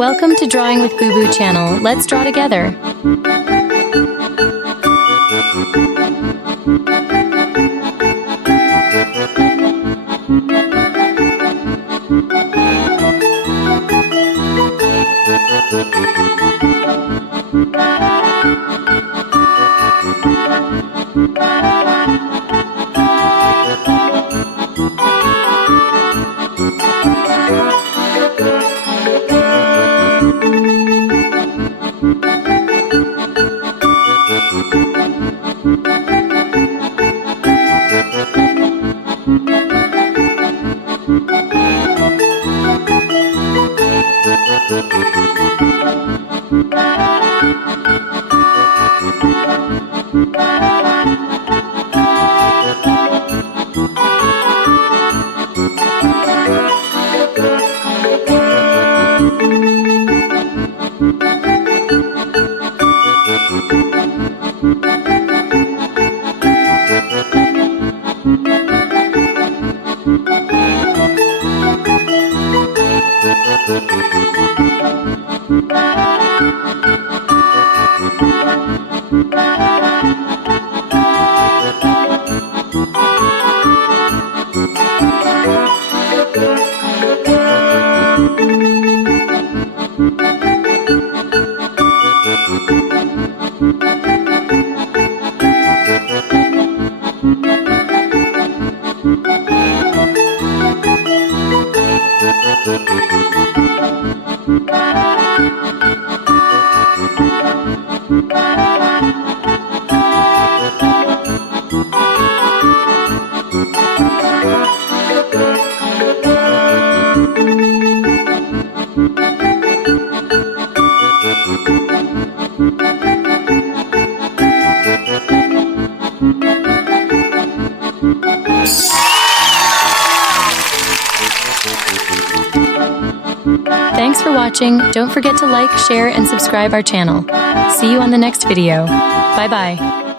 Welcome to Drawing with Boo Boo channel. Let's draw together. Thanks for watching. Don't forget to like, share, and subscribe our channel. See you on the next video. Bye-bye.